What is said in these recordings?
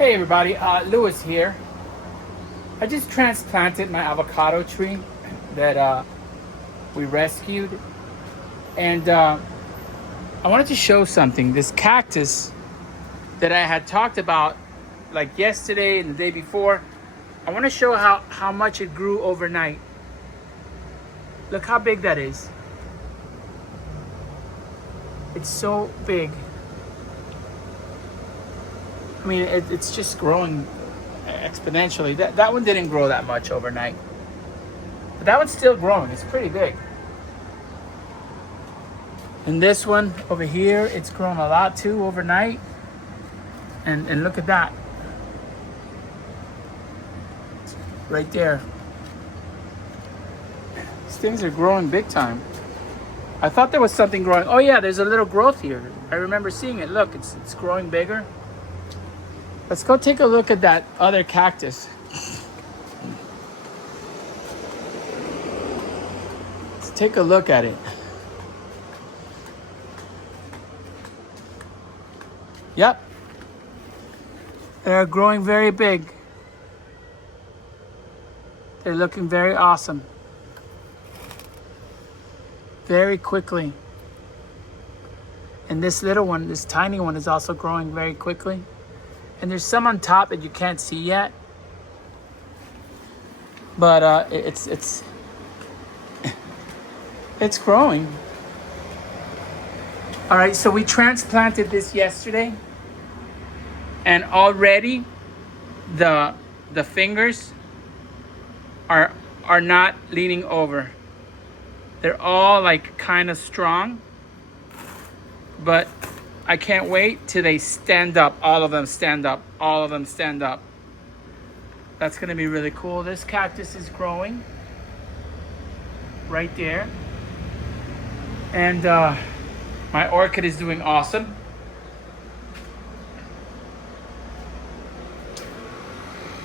Hey everybody, Lewis here. I just transplanted my avocado tree that we rescued, and I wanted to show something. This cactus that I had talked about like yesterday and the day before, I want to show how much it grew overnight. Look how big that is. It's so big. I mean, it's just growing exponentially. That one didn't grow that much overnight, but that one's still growing. It's pretty big. And this one over here, it's grown a lot too overnight. And look at that, right there. These things are growing big time. I thought there was something growing. Oh yeah, there's a little growth here. I remember seeing it. Look, it's growing bigger. Let's go take a look at that other cactus. Let's take a look at it. Yep. They're growing very big. They're looking very awesome. Very quickly. And this little one, this tiny one, is also growing very quickly. And there's some on top that you can't see yet. But it's growing. All right, so we transplanted this yesterday, and already the fingers are not leaning over. They're all like kind of strong, but I can't wait till they stand up. All of them stand up. All of them stand up. That's gonna be really cool. This cactus is growing right there, and my orchid is doing awesome.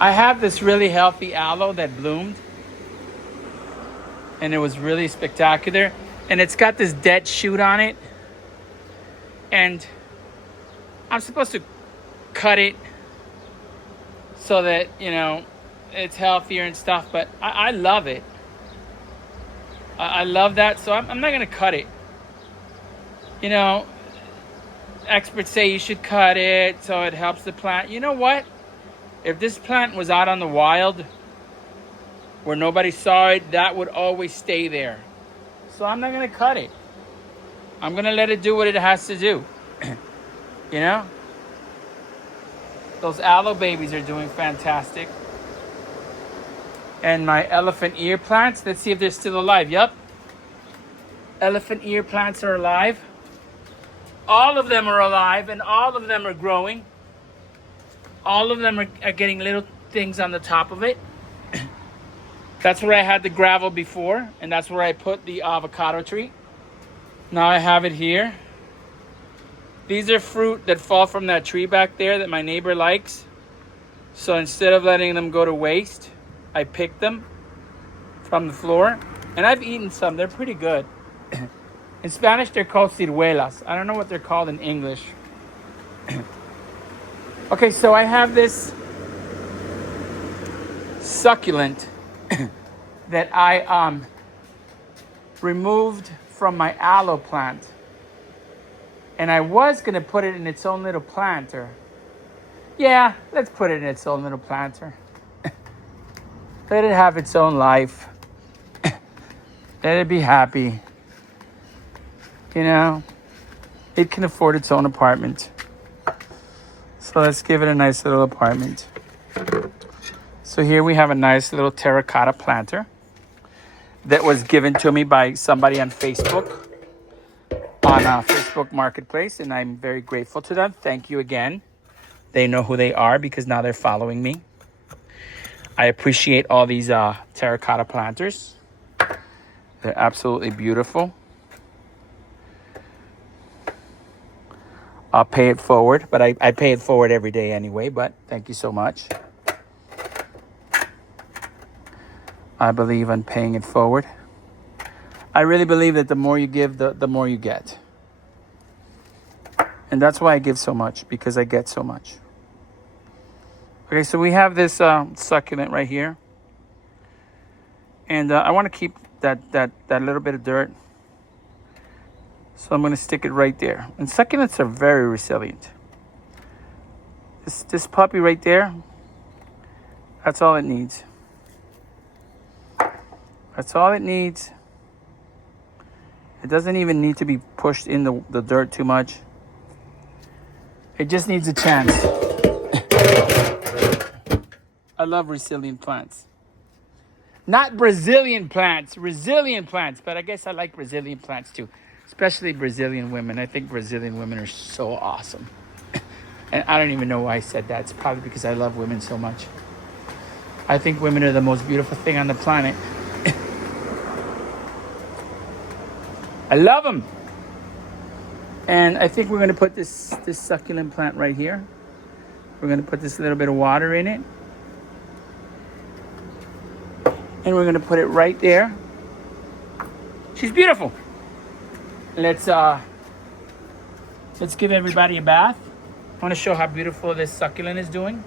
I have this really healthy aloe that bloomed, and it was really spectacular. And it's got this dead shoot on it, and I'm supposed to cut it so that, you know, it's healthier and stuff, but I love it. I love that, so I'm not gonna cut it. You know, experts say you should cut it so it helps the plant. You know what? If this plant was out on the wild where nobody saw it, that would always stay there. So I'm not gonna cut it. I'm gonna let it do what it has to do. You know? Those aloe babies are doing fantastic. And my elephant ear plants, let's see if they're still alive. Yep. Elephant ear plants are alive. All of them are alive, and all of them are growing. All of them are getting little things on the top of it. That's where I had the gravel before, and that's where I put the avocado tree. Now I have it here. These are fruit that fall from that tree back there that my neighbor likes. So instead of letting them go to waste, I pick them from the floor. And I've eaten some. They're pretty good. In Spanish, they're called ciruelas. I don't know what they're called in English. Okay, so I have this succulent that I removed from my aloe plant. And I was going to put it in its own little planter. Yeah, let's put it in its own little planter. Let it have its own life. Let it be happy. You know, it can afford its own apartment. So let's give it a nice little apartment. So here we have a nice little terracotta planter that was given to me by somebody on Facebook, on Facebook Marketplace, and I'm very grateful to them. Thank you again. They know who they are because now they're following me. I appreciate all these terracotta planters. They're absolutely beautiful. I'll pay it forward, but I pay it forward every day anyway, but thank you so much. I believe in paying it forward. I really believe that the more you give, the more you get. And that's why I give so much, because I get so much. Okay, so we have this succulent right here. And I want to keep that little bit of dirt. So I'm going to stick it right there. And succulents are very resilient. This puppy right there, that's all it needs. That's all it needs. It doesn't even need to be pushed in the dirt too much. It just needs a chance. I love resilient plants. Not Brazilian plants, resilient plants. But I guess I like Brazilian plants too. Especially Brazilian women. I think Brazilian women are so awesome. And I don't even know why I said that. It's probably because I love women so much. I think women are the most beautiful thing on the planet. I love them. And I think we're going to put this succulent plant right here. We're going to put this little bit of water in it. And we're going to put it right there. She's beautiful. Let's give everybody a bath. I want to show how beautiful this succulent is doing.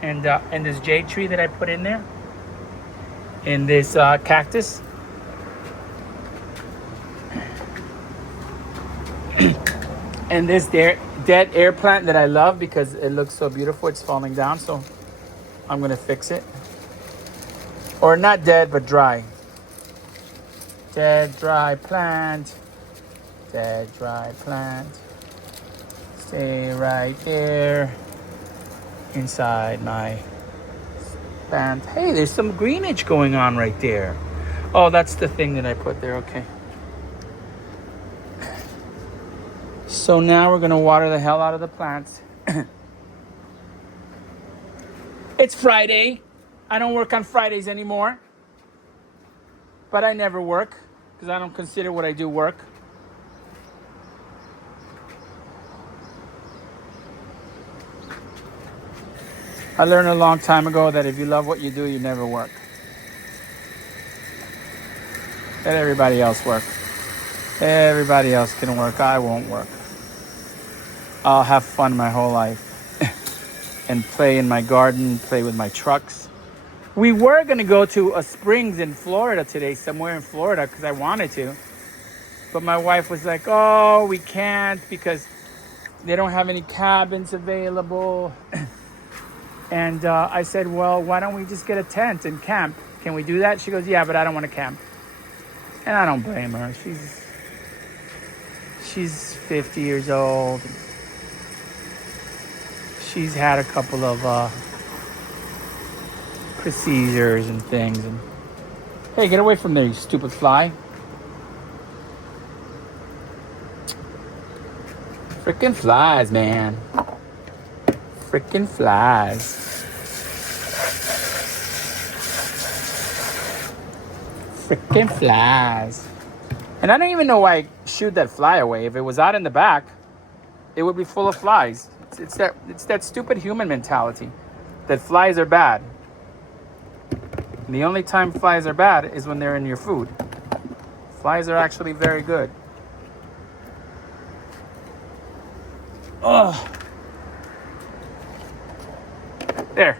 And this jade tree that I put in there. And this cactus. And this dead air plant that I love because it looks so beautiful. It's falling down, so I'm going to fix it. Or not dead, but dry. Dead, dry plant. Dead, dry plant. Stay right there. Inside my plant. Hey, there's some greenage going on right there. Oh, that's the thing that I put there. Okay. So now we're going to water the hell out of the plants. It's Friday. I don't work on Fridays anymore. But I never work because I don't consider what I do work. I learned a long time ago that if you love what you do, you never work. Let everybody else work. Everybody else can work. I won't work. I'll have fun my whole life and play in my garden, play with my trucks. We were going to go to a springs in Florida today, somewhere in Florida, because I wanted to. But my wife was like, oh, we can't because they don't have any cabins available. And I said, well, why don't we just get a tent and camp? Can we do that? She goes, yeah, but I don't want to camp. And I don't blame her. She's 50 years old. She's had a couple of procedures and things. And hey, get away from there, you stupid fly. Frickin' flies, man. Frickin' flies. Frickin' flies. And I don't even know why I shooed that fly away. If it was out in the back, it would be full of flies. It's that stupid human mentality that flies are bad. And the only time flies are bad is when they're in your food. Flies are actually very good. Oh. There.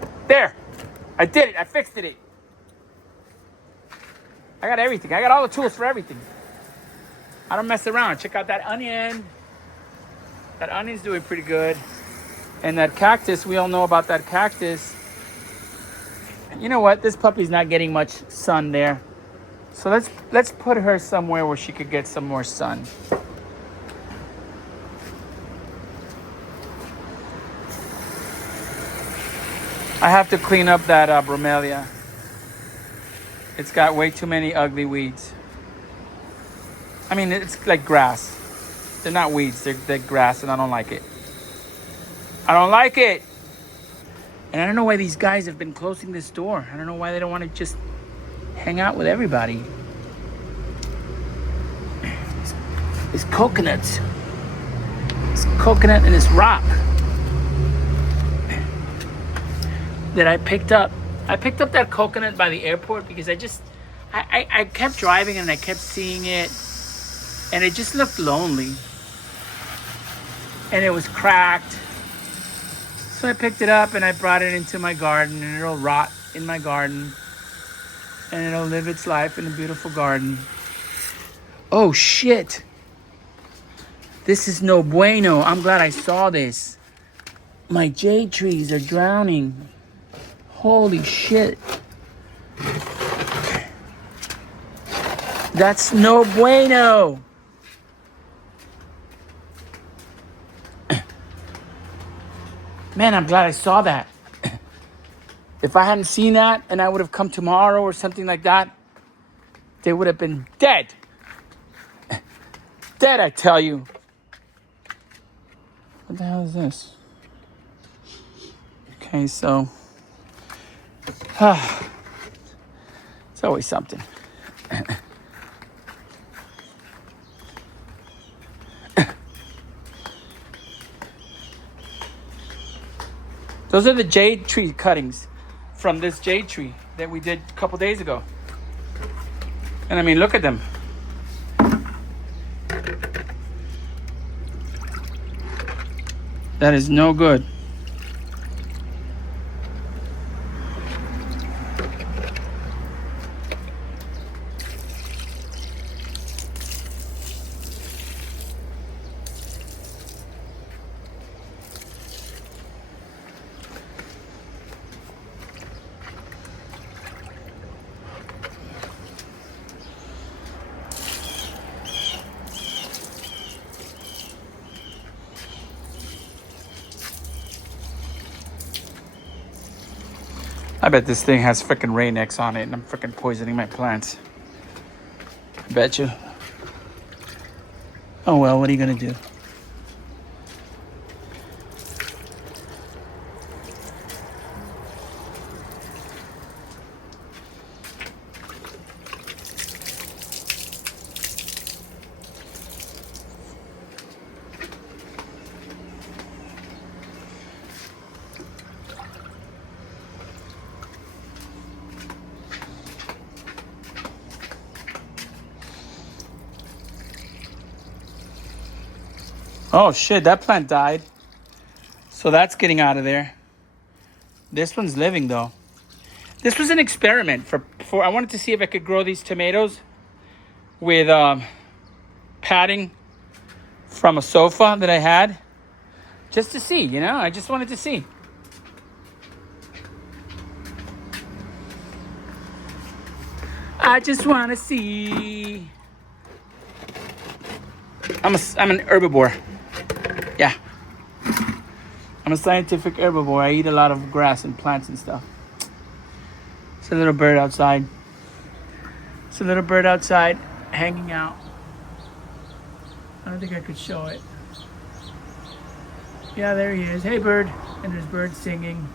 I did it. I fixed it. I got everything. I got all the tools for everything. I don't mess around. Check out that onion. That onion's doing pretty good. And that cactus, we all know about that cactus. You know what? This puppy's not getting much sun there. So let's put her somewhere where she could get some more sun. I have to clean up that bromelia. It's got way too many ugly weeds. I mean, it's like grass. They're not weeds, they're grass, and I don't like it. I don't like it. And I don't know why these guys have been closing this door. I don't know why they don't want to just hang out with everybody. It's coconuts. It's coconut and it's rock that I picked up. I picked up that coconut by the airport because I kept driving and I kept seeing it. And it just looked lonely. And it was cracked. So I picked it up and I brought it into my garden, and it'll rot in my garden. And it'll live its life in a beautiful garden. Oh shit. This is no bueno. I'm glad I saw this. My jade trees are drowning. Holy shit. That's no bueno. Man, I'm glad I saw that. If I hadn't seen that and I would have come tomorrow or something like that, they would have been dead. Dead, I tell you. What the hell is this? Okay, so it's always something. Those are the jade tree cuttings from this jade tree that we did a couple days ago. And I mean, look at them. That is no good. I bet this thing has freaking Rain-X on it and I'm freaking poisoning my plants. I bet you. Oh well, what are you gonna do? Oh shit, that plant died. So that's getting out of there. This one's living though. This was an experiment for I wanted to see if I could grow these tomatoes with padding from a sofa that I had. Just to see, you know, I just wanted to see. I just want to see. I'm an herbivore. Yeah. I'm a scientific herbivore. I eat a lot of grass and plants and stuff. It's a little bird outside. It's a little bird outside hanging out. I don't think I could show it. Yeah, there he is. Hey, bird. And there's birds singing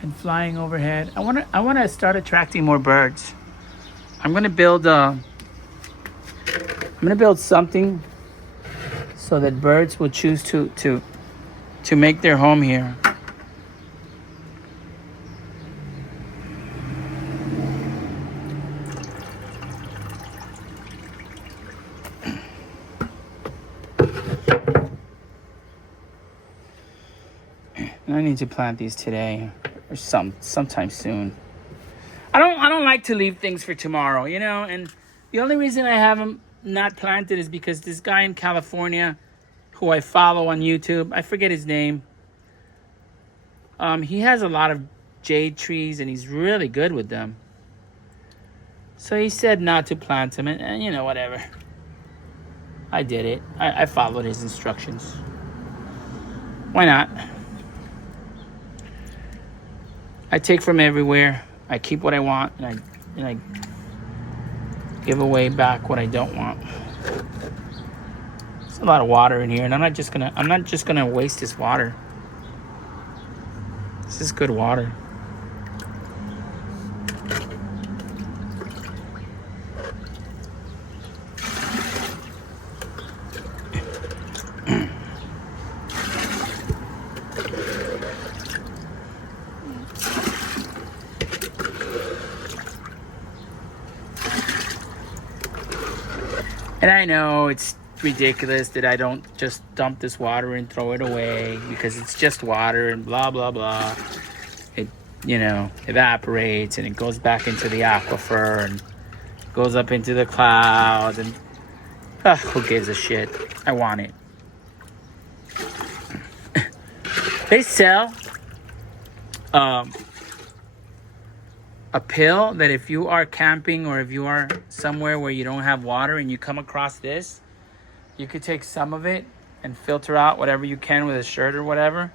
and flying overhead. I want to start attracting more birds. I'm going to build something so that birds will choose to make their home here. And I need to plant these today or sometime soon. I don't like to leave things for tomorrow, you know, and the only reason I have them not planted is because this guy in California who I follow on YouTube, I forget his name. He has a lot of jade trees and he's really good with them. So he said not to plant them and you know, whatever. I did it. I followed his instructions. Why not? I take from everywhere. I keep what I want and I give away back what I don't want. There's a lot of water in here, and I'm not just gonna waste this water. This is good water. And I know it's ridiculous that I don't just dump this water and throw it away because it's just water and blah, blah, blah. It, evaporates and it goes back into the aquifer and goes up into the clouds and who gives a shit? I want it. They sell a pill that if you are camping or if you are somewhere where you don't have water and you come across this, you could take some of it and filter out whatever you can with a shirt or whatever.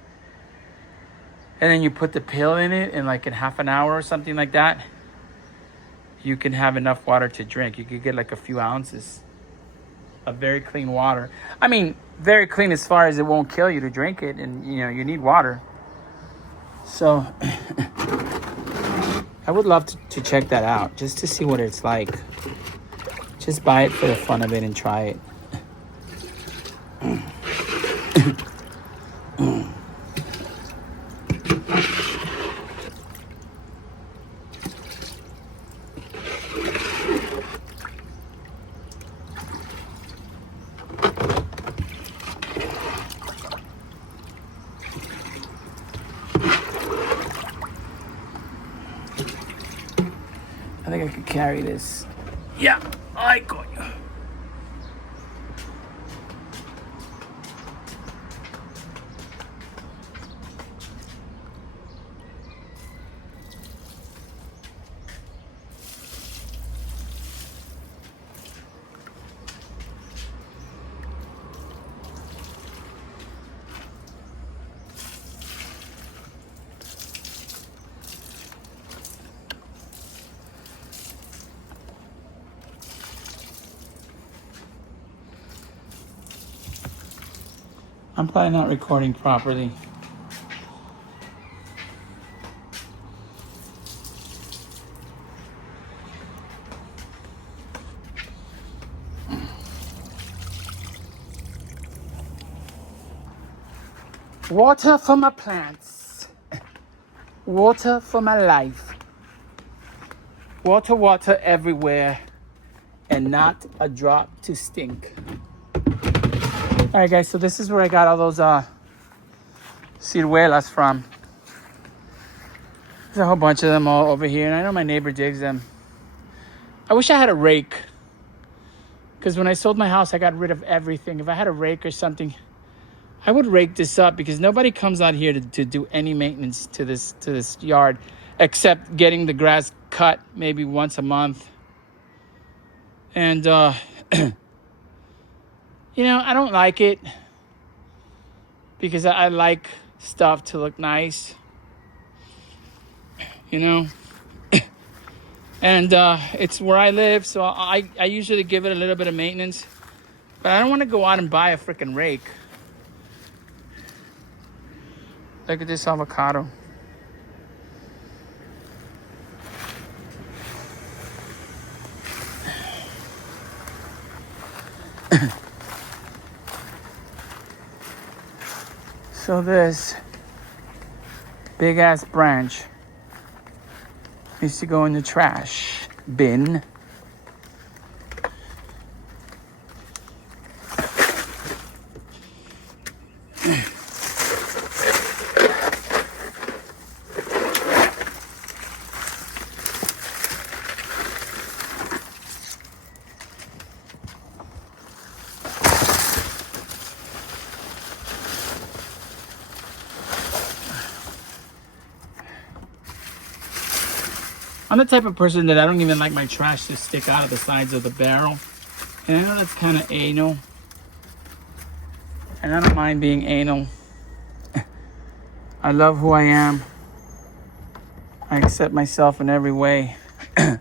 And then you put the pill in it, and like in half an hour or something like that, you can have enough water to drink. You could get like a few ounces of very clean water. I mean, very clean as far as it won't kill you to drink it, and you need water. So I would love to check that out just to see what it's like. Just buy it for the fun of it and try it. I think I could carry this. Yeah, I got you. I'm probably not recording properly. Water for my plants. Water for my life. Water, water everywhere. And not a drop to stink. All right, guys, so this is where I got all those ciruelas from. There's a whole bunch of them all over here, and I know my neighbor digs them. I wish I had a rake, because when I sold my house, I got rid of everything. If I had a rake or something, I would rake this up, because nobody comes out here to do any maintenance to this yard, except getting the grass cut maybe once a month. And I don't like it because I like stuff to look nice, and it's where I live, so I usually give it a little bit of maintenance, but I don't want to go out and buy a freaking rake. Look at this avocado. So this big ass branch needs to go in the trash bin. I'm the type of person that I don't even like my trash to stick out of the sides of the barrel. And I know that's kind of anal. And I don't mind being anal. I love who I am. I accept myself in every way. I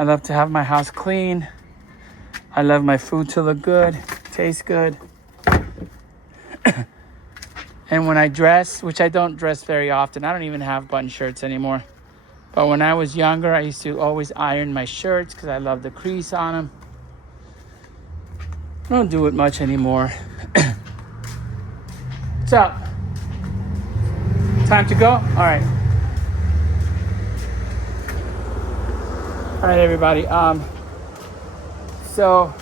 love to have my house clean. I love my food to look good, taste good. And when I dress, which I don't dress very often, I don't even have button shirts anymore. But when I was younger, I used to always iron my shirts because I love the crease on them. I don't do it much anymore. What's up? Time to go? All right. All right, everybody. So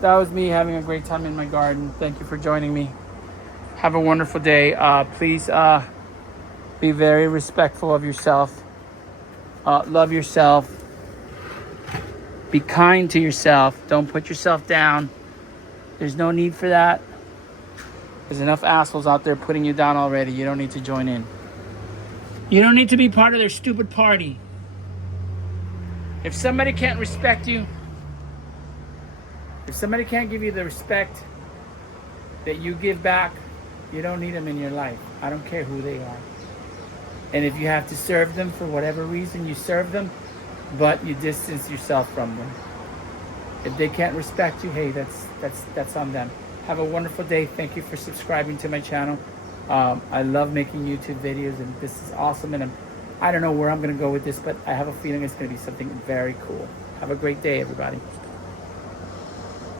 that was me having a great time in my garden. Thank you for joining me. Have a wonderful day. Please be very respectful of yourself. Love yourself. Be kind to yourself. Don't put yourself down. There's no need for that. There's enough assholes out there putting you down already. You don't need to join in. You don't need to be part of their stupid party. If somebody can't respect you, if somebody can't give you the respect that you give back, you don't need them in your life. I don't care who they are. And if you have to serve them for whatever reason, you serve them, but you distance yourself from them. If they can't respect you, hey, that's on them. Have a wonderful day. Thank you for subscribing to my channel. I love making YouTube videos, and this is awesome. And I don't know where I'm going to go with this, but I have a feeling it's going to be something very cool. Have a great day, everybody.